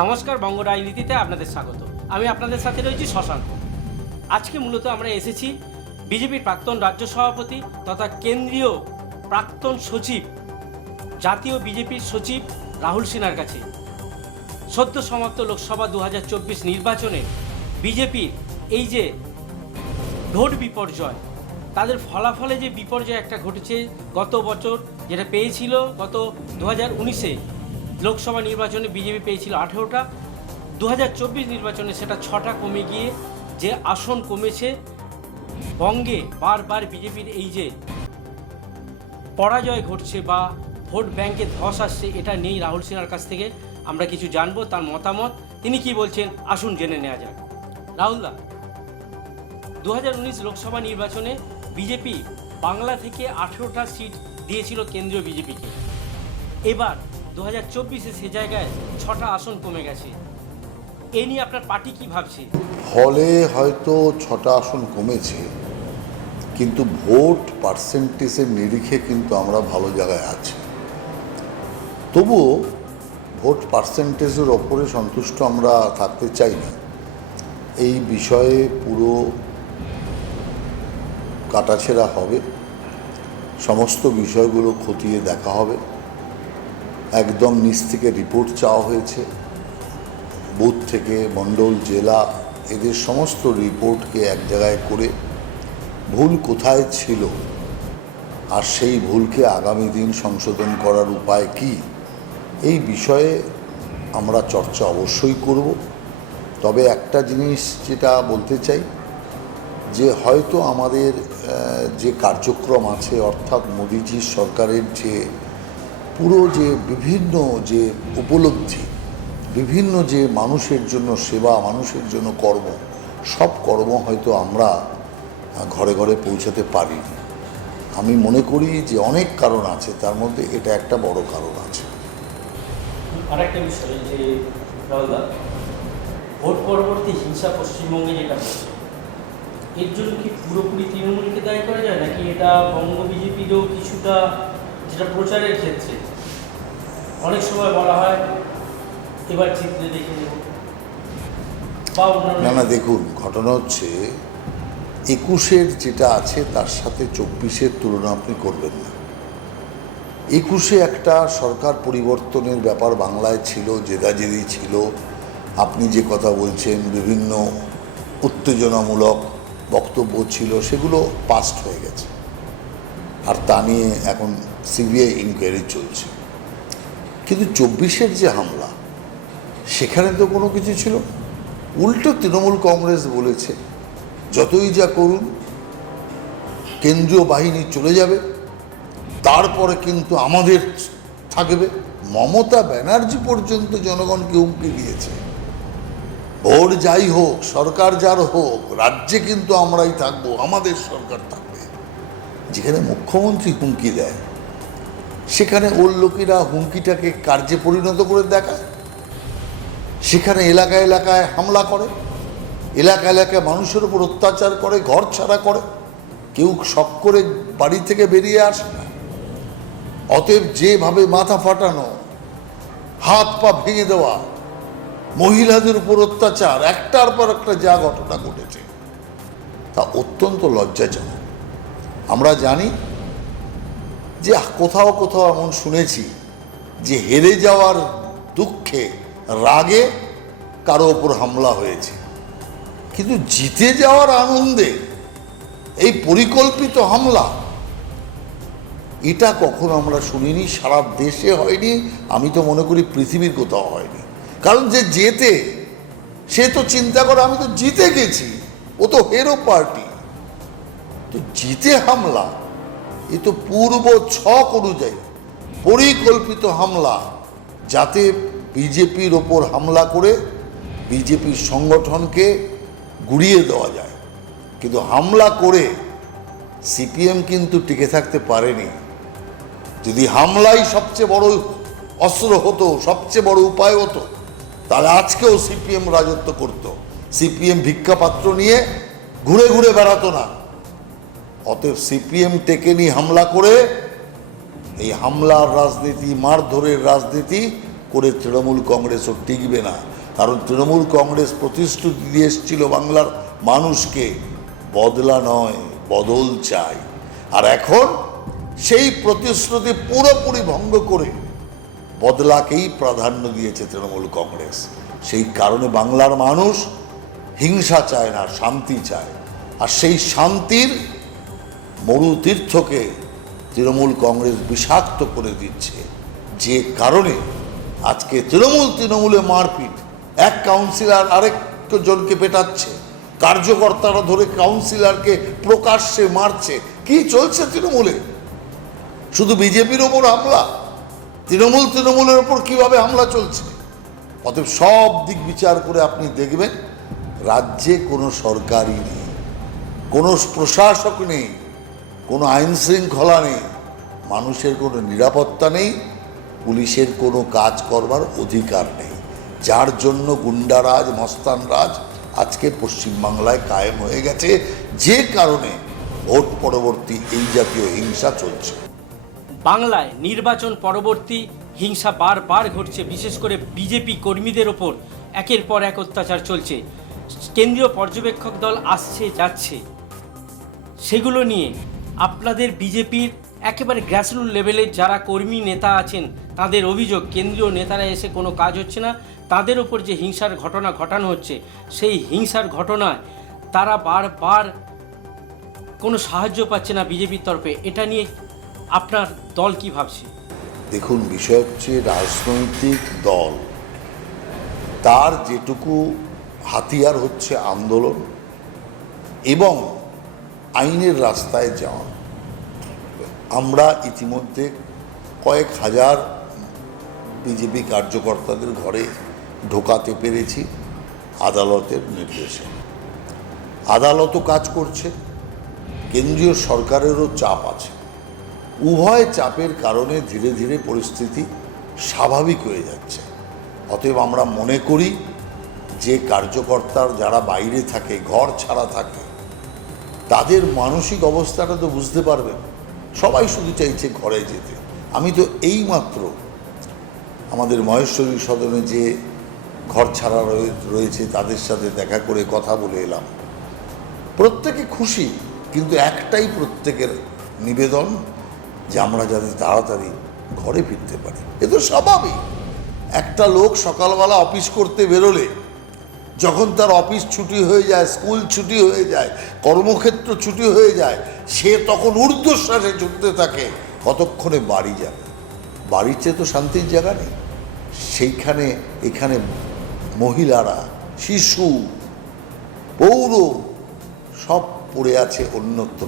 নমস্কার, বঙ্গ রাজনীতিতে আপনাদের স্বাগত। আমি আপনাদের সাথে রয়েছি শশাঙ্ক। আজকে মূলত আমরা এসেছি বিজেপির প্রাক্তন রাজ্য সভাপতি তথা কেন্দ্রীয় প্রাক্তন সচিব, জাতীয় বিজেপির সচিব রাহুল সিনহার কাছে। সদ্য সমাপ্ত লোকসভা 2024 নির্বাচনে বিজেপির এই যে ভোট বিপর্যয়, তাদের ফলাফলে যে বিপর্যয় একটা ঘটেছে, গত বছর যেটা পেয়েছিল গত 2019-এ লোকসভা নির্বাচনে বিজেপি পেয়েছিল 18টা, 2024 নির্বাচনে সেটা 6টা কমে গিয়ে যে আসন কমেছে। বঙ্গে বারবার বিজেপির এই যে পরাজয় ঘটছে বা ভোট ব্যাংকে ধস আসছে, এটা নেই রাহুল সিনহার কাছ থেকে আমরা কিছু জানবো, তার মতামত তিনি কি বলছেন আসুন জেনে নেওয়া যাক। রাহুলদা, 2019 লোকসভা নির্বাচনে বিজেপি বাংলা থেকে 18টা সিট দিয়েছিল কেন্দ্রীয় বিজেপিকে। এবার 2024-এ সে জায়গায় 6টা আসন কমে গেছে। এ নিয়ে আপনার পার্টি কি ভাবছে? ফলে হয়তো 6টা আসন কমেছে, কিন্তু ভোট পার্সেন্টেজের নিরিখে কিন্তু আমরা ভালো জায়গায় আছি। তবুও ভোট পার্সেন্টেজের ওপরে সন্তুষ্ট আমরা থাকতে চাই না। এই বিষয়ে পুরো কাটাছেঁড়া হবে, সমস্ত বিষয়গুলো খতিয়ে দেখা হবে। একদম নিচ থেকে রিপোর্ট চাওয়া হয়েছে, বুথ থেকে মণ্ডল, জেলা, এদের সমস্ত রিপোর্টকে এক জায়গায় করে ভুল কোথায় ছিল আর সেই ভুলকে আগামী দিন সংশোধন করার উপায় কি, এই বিষয়ে আমরা চর্চা অবশ্যই করব। তবে একটা জিনিস যেটা বলতে চাই, যে হয়তো আমাদের যে কার্যক্রম আছে, অর্থাৎ মোদিজির সরকারের যে পুরো যে বিভিন্ন যে উপলব্ধি, বিভিন্ন যে মানুষের জন্য সেবা, মানুষের জন্য কর্ম, সব কর্ম হয়তো আমরা ঘরে ঘরে পৌঁছাতে পারি। আমি মনে করি যে অনেক কারণ আছে, তার মধ্যে এটা একটা বড় কারণ আছে। আরেকটা বিষয় যে রাহুলদা, ভোট পরবর্তী হিংসা পশ্চিমবঙ্গে যেটা হচ্ছে, এর জন্য কি পুরোপুরি তৃণমূলকে দায়ী করা যায়, নাকি এটা বঙ্গ বিজেপিরও কিছুটা, যেটা প্রচারের ক্ষেত্রে অনেক সময় বলা হয় এবার চিত্রে দেখে নেব বা না না, দেখুন, ঘটনা হচ্ছে 21-এর যেটা আছে তার সাথে 24-এর তুলনা আপনি করবেন না। 21-এ একটা সরকার পরিবর্তনের ব্যাপার বাংলায় ছিল, জেদাজেদি ছিল। আপনি যে কথা বলছেন, বিভিন্ন উত্তেজনামূলক বক্তব্য ছিল, সেগুলো পাস্ট হয়ে গেছে, আর তা নিয়ে এখন সিবিআই ইনকোয়ারি চলছে। কিন্তু 24-এর যে হামলা, সেখানে তো কোনো কিছু ছিল না। উল্টো তৃণমূল কংগ্রেস বলেছে যতই যা করুন কেন্দ্রীয় বাহিনী চলে যাবে, তারপরে কিন্তু আমাদের থাকবে। মমতা ব্যানার্জি পর্যন্ত জনগণকে হুমকি দিয়েছে, ভোট যাই হোক, সরকার যার হোক, রাজ্যে কিন্তু আমরাই থাকবো, আমাদের সরকার থাকবে। যেখানে মুখ্যমন্ত্রী হুমকি দেয়, সেখানে ওর লোকেরা হুমকিটাকে কার্যে পরিণত করে দেখায়। সেখানে এলাকায় এলাকায় হামলা করে, এলাকা এলাকায় মানুষের উপর অত্যাচার করে, ঘর ছাড়া করে, কেউ শখ করে বাড়ি থেকে বেরিয়ে আসে না। অতএব যেভাবে মাথা ফাটানো, হাত পা ভেঙে দেওয়া, মহিলাদের উপর অত্যাচার, একটার পর একটা যা ঘটনা ঘটেছে, তা অত্যন্ত লজ্জাজনক। আমরা জানি যে কোথাও কোথাও এমন শুনেছি যে হেরে যাওয়ার দুঃখে, রাগে কারো ওপর হামলা হয়েছে, কিন্তু জিতে যাওয়ার আনন্দে এই পরিকল্পিত হামলা, এটা কখনো আমরা শুনিনি। সারা দেশে হয়নি, আমি তো মনে করি পৃথিবীর কোথাও হয়নি। কারণ যে জেতে, সে তো চিন্তা করে আমি তো জিতে গেছি, ও তো হেরো পার্টি। তো জিতে হামলা, এ তো পূর্ব ছক অনুযায়ী পরিকল্পিত হামলা, যাতে বিজেপির ওপর হামলা করে বিজেপির সংগঠনকে গুড়িয়ে দেওয়া যায়। কিন্তু হামলা করে সিপিএম কিন্তু টিকে থাকতে পারেনি। যদি হামলাই সবচেয়ে বড় অস্ত্র হতো, সবচেয়ে বড় উপায় হতো, তাহলে আজকেও সিপিএম রাজত্ব করত। সিপিএম ভিক্ষাপাত্র নিয়ে ঘুরে ঘুরে বেড়াতো না। অতএব সিপিএম টেকেনি হামলা করে। এই হামলার রাজনীতি, মারধরের রাজনীতি করে তৃণমূল কংগ্রেসও টিকবে না। কারণ তৃণমূল কংগ্রেস প্রতিশ্রুতি দিয়ে এসেছিল বাংলার মানুষকে, বদলা নয় বদল চাই। আর এখন সেই প্রতিশ্রুতি পুরোপুরি ভঙ্গ করে বদলাকেই প্রাধান্য দিয়েছে তৃণমূল কংগ্রেস। সেই কারণে বাংলার মানুষ হিংসা চায় না, শান্তি চায়। আর সেই শান্তির মরুতীর্থকে তৃণমূল কংগ্রেস বিষাক্ত করে দিচ্ছে, যে কারণে আজকে তৃণমূলে মারপিট, এক কাউন্সিলর আরেক জনকে পেটাচ্ছে, কার্যকর্তারা ধরে কাউন্সিলরকে প্রকাশ্যে মারছে। কি চলছে তৃণমূলে? শুধু বিজেপির ওপর হামলা, তৃণমূলের ওপর কিভাবে হামলা চলছে। অতএব সব দিক বিচার করে আপনি দেখবেন রাজ্যে কোনো সরকারই নেই, কোনো প্রশাসক নেই, কোনো আইন শৃঙ্খলা নেই, মানুষের কোনো নিরাপত্তা নেই, পুলিশের কোনো কাজ করবার অধিকার নেই, যার জন্য গুন্ডারাজ মস্তানরাজ আজকে পশ্চিমবাংলায় কায়েম হয়ে গেছে, যে কারণে ভোট পরবর্তী এই জাতীয় হিংসা চলছে। বাংলায় নির্বাচন পরবর্তী হিংসা বারবার ঘটছে, বিশেষ করে বিজেপি কর্মীদের ওপর একের পর এক অত্যাচার চলছে। কেন্দ্রীয় পর্যবেক্ষক দল আসছে যাচ্ছে, সেগুলো নিয়ে আপনাদের বিজেপির একেবারে গ্রাসরুট লেভেলের যারা কর্মী নেতা আছেন তাদের অভিযোগ, কেন্দ্রীয় নেতারা এসে কোনো কাজ হচ্ছে না, তাদের ওপর যে হিংসার ঘটনা ঘটানো হচ্ছে সেই হিংসার ঘটনায় তারা বারবার কোনো সাহায্য পাচ্ছে না বিজেপির তরফে। এটা নিয়ে আপনার দল কি ভাবছে? দেখুন, বিষয় হচ্ছে রাজনৈতিক দল, তার যেটুকু হাতিয়ার হচ্ছে আন্দোলন এবং আইনের রাস্তায় যাওয়া। আমরা ইতিমধ্যে কয়েক হাজার বিজেপি কার্যকর্তাদের ঘরে ঢোকাতে পেরেছি আদালতের নির্দেশে। আদালতও কাজ করছে, কেন্দ্রীয় সরকারেরও চাপ আছে। উভয় চাপের কারণে ধীরে ধীরে পরিস্থিতি স্বাভাবিক হয়ে যাচ্ছে। অতএব আমরা মনে করি যে কার্যকর্তার যারা বাইরে থাকে, ঘর ছাড়া থাকে, তাদের মানসিক অবস্থাটা তো বুঝতে পারবেন। সবাই শুধু চাইছে ঘরে যেতে। আমি তো এইমাত্র আমাদের মহেশ্বরী সদনে যে ঘর ছাড়া রয়েছে তাদের সাথে দেখা করে কথা বলে এলাম। প্রত্যেকে খুশি, কিন্তু একটাই প্রত্যেকের নিবেদন যে আমরা যাতে তাড়াতাড়ি ঘরে ফিরতে পারি। এ তো স্বাভাবিক। একটা লোক সকালবেলা অফিস করতে বেরোলে যখন তার অফিস ছুটি হয়ে যায়, স্কুল ছুটি হয়ে যায়, কর্মক্ষেত্র ছুটি হয়ে যায়, সে তখন ঊর্ধ্বশ্বাসে ছুটতে থাকে কতক্ষণে বাড়ি যাবে। বাড়ির চেয়ে তো শান্তির জায়গা নেই। সেইখানে এখানে মহিলারা, শিশু, পৌর সব পড়ে আছে অন্যত্র,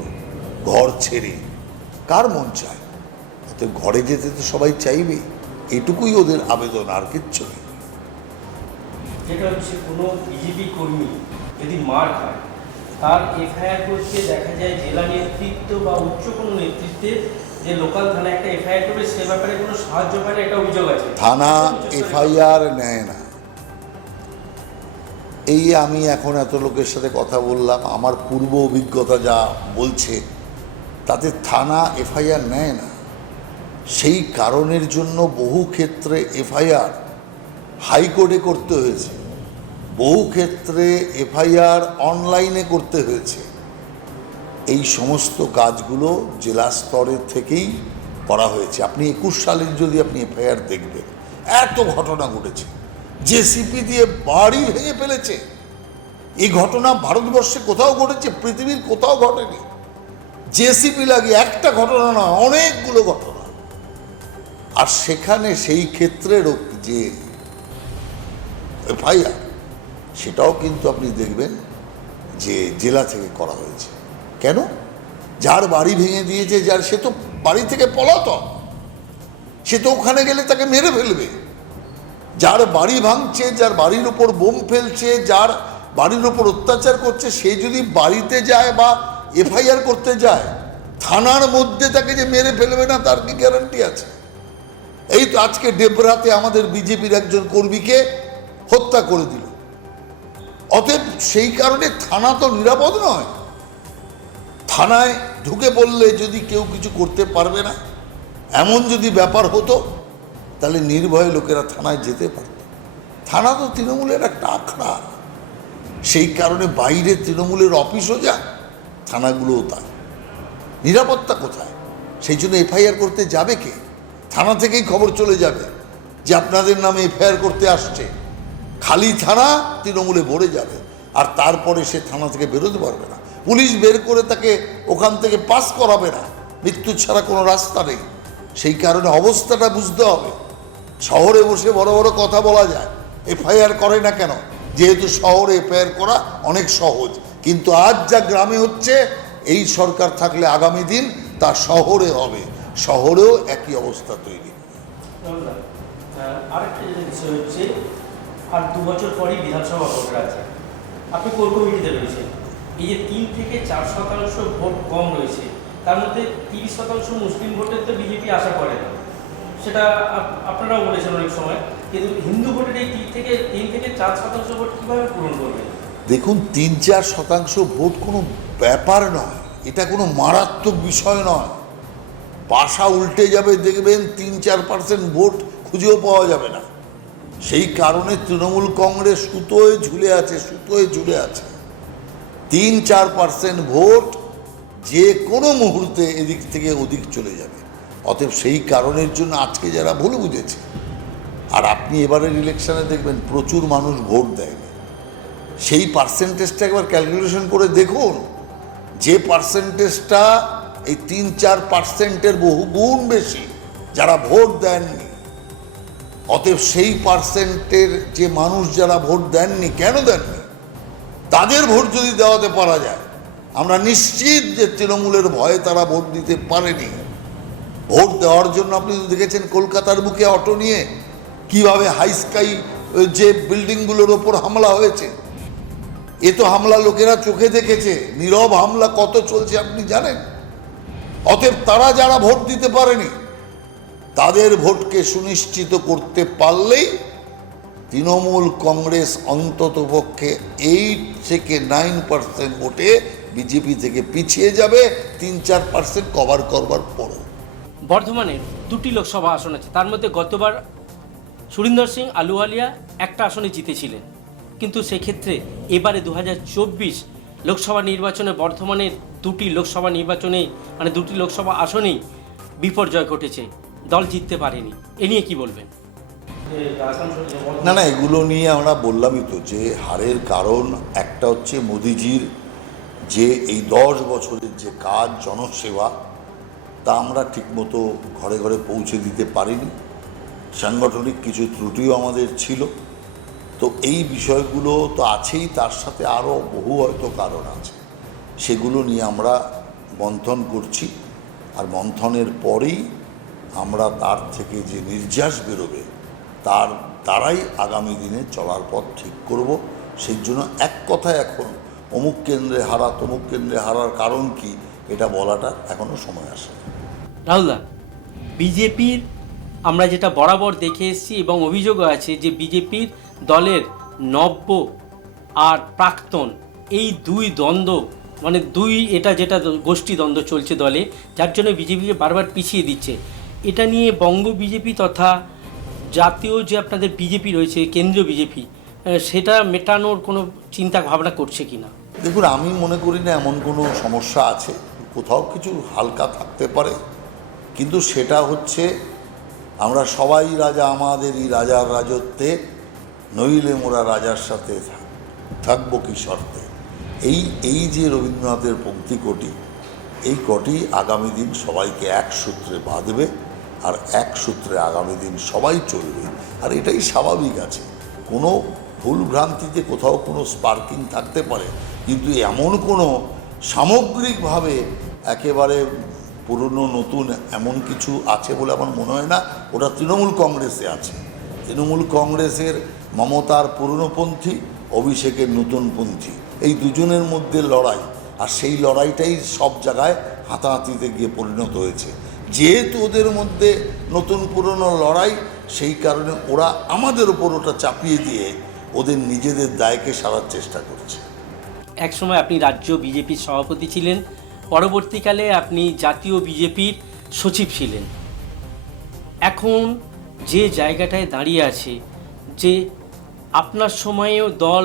ঘর ছেড়ে। কার মন চায়? তো ঘরে যেতে তো সবাই চাইবে, এটুকুই ওদের আবেদন, আর কিচ্ছু নেই। যেটা হচ্ছে কোনো বিজেপি কর্মী যদি মার খায়, তার এফআইআর করতে দেখা যায় জেলা নেতৃত্ব বা উচ্চ কোনো নেতৃত্বে, যে লোকাল থানা একটা এফআইআর করবে সে ব্যাপারে কোনো সাহায্য পায় না, এটা অভিযোগ আছে। থানা এফআইআর নেয় না। এই আমি এখন এত লোকের সাথে কথা বললাম, আমার পূর্ব অভিজ্ঞতা যা বলছে তাতে থানা এফআইআর নেয় না। সেই কারণের জন্য বহু ক্ষেত্রে এফআইআর হাইকোর্টে করতে হয়েছে, বহু ক্ষেত্রে এফআইআর অনলাইনে করতে হয়েছে। এই সমস্ত কাজগুলো জেলা স্তরের থেকেই করা হয়েছে। আপনি 21 সালের যদি আপনি এফআইআর দেখবেন, এত ঘটনা ঘটেছে। জেসিপি দিয়ে বাড়ি ভেঙে ফেলেছে। এই ঘটনা ভারতবর্ষে কোথাও ঘটেছে, পৃথিবীর কোথাও ঘটেনি। জেসিপি লাগিয়ে একটা ঘটনা নয়, অনেকগুলো ঘটনা। আর সেখানে সেই ক্ষেত্রের যে এফআইআর, সেটাও কিন্তু আপনি দেখবেন যে জেলা থেকে করা হয়েছে। কেন? যার বাড়ি ভেঙে দিয়েছে, যার, সে তো বাড়ি থেকে পলাতক, সে তো ওখানে গেলে তাকে মেরে ফেলবে। যার বাড়ি ভাঙছে, যার বাড়ির উপর বোম ফেলছে, যার বাড়ির উপর অত্যাচার করছে, সে যদি বাড়িতে যায় বা এফআইআর করতে যায়, থানার মধ্যে তাকে যে মেরে ফেলবে না তার কি গ্যারান্টি আছে? এই তো আজকে ডেবরাতে আমাদের বিজেপির একজন কর্মীকে হত্যা করে দিল। অতএব সেই কারণে থানা তো নিরাপদ নয়। থানায় ঢুকে বললে যদি কেউ কিছু করতে পারবে না, এমন যদি ব্যাপার হতো তাহলে নির্ভয়ে লোকেরা থানায় যেতে পারত। থানা তো তৃণমূলের একটা আখড়া, সেই কারণে বাইরে তৃণমূলের অফিসও যায়, থানাগুলোও তাই। নিরাপত্তা কোথায়? সেই জন্য এফআইআর করতে যাবে কে? থানা থেকেই খবর চলে যাবে যে আপনাদের নামে এফআইআর করতে আসছে। খালি থানা তৃণমূলে ভরে যাবে, আর তারপরে সে থানা থেকে বেরোতে পারবে না। পুলিশ বের করে তাকে ওখান থেকে পাস করাবে না, মৃত্যু ছাড়া কোনো রাস্তা নেই। সেই কারণে অবস্থাটা বুঝতে হবে। শহরে বসে বড় বড় কথা বলা যায়, এফআইআর করে না কেন? যেহেতু শহরে এফআইআর করা অনেক সহজ, কিন্তু আজ যা গ্রামে হচ্ছে, এই সরকার থাকলে আগামী দিন তা শহরে হবে, শহরেও একই অবস্থা তৈরি। আরেকটা যেটা বিষয় হচ্ছে, আর 2 বছর পরই বিধানসভা ভোট আছে, আপনি কোর কমিটিতে রয়েছেন। এই যে 3 থেকে 4% ভোট কম রয়েছে, তার মধ্যে 30% মুসলিম ভোটের তো বিজেপি আশা করে না, সেটা আপনারাও বলেছেন অনেক সময়। কিন্তু হিন্দু ভোটের এই 3 থেকে 4% ভোট কীভাবে পূরণ করবে? দেখুন, 3-4% ভোট কোনো ব্যাপার নয়, এটা কোনো মারাত্মক বিষয় নয়। পাশা উল্টে যাবে, দেখবেন 3-4% ভোট খুঁজেও পাওয়া যাবে না। সেই কারণে তৃণমূল কংগ্রেস সুতোয় ঝুলে আছে, সুতোয় ঝুলে আছে। 3-4% ভোট যে কোনো মুহূর্তে এদিক থেকে ওদিক চলে যাবে। অতএব সেই কারণের জন্য আজকে যারা ভুল বুঝেছে, আর আপনি এবারের ইলেকশনে দেখবেন প্রচুর মানুষ ভোট দেয়নি, সেই পার্সেন্টেজটা একবার ক্যালকুলেশন করে দেখুন। যে পার্সেন্টেজটা এই 3-4%-এর বহু গুণ বেশি যারা ভোট দেননি। অতএব সেই পার্সেন্টের যে মানুষ যারা ভোট দেননি, কেন দেননি, তাদের ভোট যদি দেওয়াতে পারা যায়, আমরা নিশ্চিত যে তৃণমূলের ভয়ে তারা ভোট দিতে পারেনি। ভোট দেওয়ার জন্য আপনি তো দেখেছেন কলকাতার বুকে অটো নিয়ে কিভাবে হাই স্কাই যে বিল্ডিংগুলোর ওপর হামলা হয়েছে। এ তো হামলা লোকেরা চোখে দেখেছে, নীরব হামলা কত চলছে আপনি জানেন। অতএব তারা যারা ভোট দিতে পারেনি, তাদের ভোটকে সুনিশ্চিত করতে পারলেই তৃণমূল কংগ্রেস অন্ততপক্ষে 8 থেকে 9% ভোটে বিজেপি থেকে পিছিয়ে যাবে, 3-4% কভার করবার পরও। বর্ধমানের 2টি লোকসভা আসন আছে, তার মধ্যে গতবার সুরিন্দর সিং আলুওয়ালিয়া একটা আসনে জিতেছিলেন, কিন্তু সেক্ষেত্রে এবারে 2024 লোকসভা নির্বাচনে বর্ধমানের 2টি লোকসভা নির্বাচনে, মানে 2টি লোকসভা আসনেই বিপর্যয় ঘটেছে, দল জিততে পারেনি। এ নিয়ে কি বলবেন? না, এগুলো নিয়ে আমরা বললামই তো যে হারের কারণ একটা হচ্ছে মোদিজির যে এই 10 বছরের যে কাজ, জনসেবা, তা আমরা ঠিকমতো ঘরে ঘরে পৌঁছে দিতে পারিনি। সাংগঠনিক কিছু ত্রুটিও আমাদের ছিল। তো এই বিষয়গুলো তো আছেই, তার সাথে আরও বহু হয়তো কারণ আছে, সেগুলো নিয়ে আমরা মন্থন করছি। আর মন্থনের পরেই আমরা তার থেকে যে নির্যাস বেরোবে, তার দ্বারাই আগামী দিনে চলার পথ ঠিক করব। সেই জন্য এক কথায় এখন অমুক কেন্দ্রে হারা, তমুক কেন্দ্রে হারার কারণ কি, এটা বলাটা এখনও সময় আসে। রাহুলদা, বিজেপির আমরা যেটা বরাবর দেখে এসেছি এবং অভিযোগও আছে যে বিজেপির দলের নব্য আর প্রাক্তন, এই দুই দ্বন্দ্ব, মানে এটা যেটা গোষ্ঠী দ্বন্দ্ব চলছে দলে, যার জন্য বিজেপিকে বারবার পিছিয়ে দিচ্ছে। এটা নিয়ে বঙ্গ বিজেপি তথা জাতীয় যে আপনাদের বিজেপি রয়েছে, কেন্দ্রীয় বিজেপি, সেটা মেটানোর কোনো চিন্তা ভাবনা করছে কি না? দেখুন, আমি মনে করি না এমন কোনো সমস্যা আছে। কোথাও কিছু হালকা থাকতে পারে, কিন্তু সেটা হচ্ছে আমরা সবাই রাজা আমাদেরই রাজার রাজত্বে, নইলে মোরা রাজার সাথে থাকবো কি শর্তে। এই যে রবীন্দ্রনাথের পংক্তি কটি, এই কটি আগামী দিন সবাইকে এক সূত্রে বাঁধবে, আর এক সূত্রে আগামী দিন সবাই চলবে। আর এটাই স্বাভাবিক আছে। কোনো ভুল ভ্রান্তিতে কোথাও কোনো স্পার্কিং থাকতে পারে, কিন্তু এমন কোনো সামগ্রিকভাবে একেবারে পুরনো নতুন এমন কিছু আছে বলে আমার মনে হয় না। ওটা তৃণমূল কংগ্রেসে আছে। তৃণমূল কংগ্রেসের মমতার পুরনোপন্থী, অভিষেকের নতুনপন্থী, এই দুজনের মধ্যে লড়াই, আর সেই লড়াইটাই সব জায়গায় হাতাহাতিতে গিয়ে পরিণত হয়েছে। যেহেতু ওদের মধ্যে নতুন পুরনো লড়াই, সেই কারণে ওরা আমাদের ওপর ওটা চাপিয়ে দিয়ে ওদের নিজেদের দায়কে সারার চেষ্টা করছে। একসময় আপনি রাজ্য বিজেপির সভাপতি ছিলেন, পরবর্তীকালে আপনি জাতীয় বিজেপির সচিব ছিলেন। এখন যে জায়গাটায় দাঁড়িয়ে আছে, যে আপনার সময়েও দল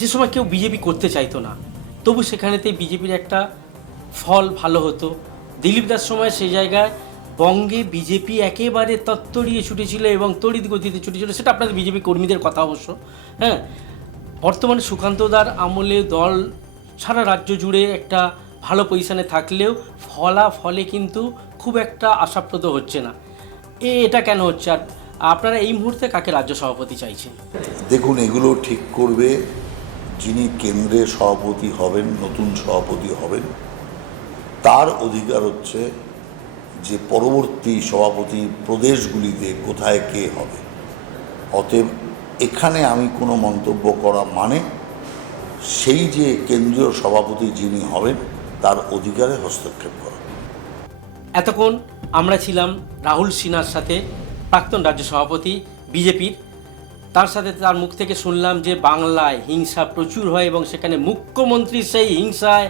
যে সময় কেউ বিজেপি করতে চাইতো না, তবু সেখানেতে বিজেপির একটা ফল ভালো হতো। দিলীপ দাস সময় সেই জায়গায় বঙ্গে বিজেপি একেবারে তত্তরিয়ে ছুটেছিল এবং তড়িৎ গতিতে ছুটেছিল, সেটা আপনাদের বিজেপি কর্মীদের কথা অবশ্য। হ্যাঁ, বর্তমানে সুকান্তদার আমলে দল সারা রাজ্য জুড়ে একটা ভালো পজিশনে থাকলেও ফলাফলে কিন্তু খুব একটা আশাপ্রদ হচ্ছে না। এটা কেন হচ্ছে? আর আপনারা এই মুহূর্তে কাকে রাজ্য সভাপতি চাইছেন? দেখুন, এগুলো ঠিক করবে যিনি কেন্দ্রের সভাপতি হবেন, নতুন সভাপতি হবেন। তার অধিকার হচ্ছে যে পরবর্তী সভাপতি প্রদেশগুলিতে কোথায় কে হবে। অতএব এখানে আমি কোনো মন্তব্য করা মানে সেই যে কেন্দ্রীয় সভাপতি যিনি হবেন তার অধিকারে হস্তক্ষেপ করা। এতক্ষণ আমরা ছিলাম রাহুল সিনহার সাথে, প্রাক্তন রাজ্য সভাপতি বিজেপির। তার সাথে তার মুখ থেকে শুনলাম যে বাংলায় হিংসা প্রচুর হয় এবং সেখানে মুখ্যমন্ত্রী সেই হিংসায়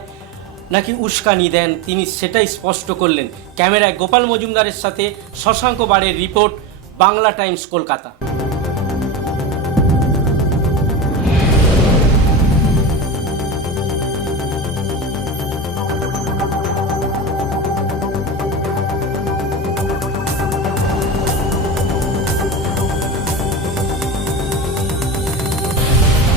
নাকি উস্কানি দেন, তিনি সেটাই স্পষ্ট করলেন। ক্যামেরায় গোপাল মজুমদারের সাথে শশাঙ্ক বাড়ের রিপোর্ট, বাংলা টাইমস, কলকাতা।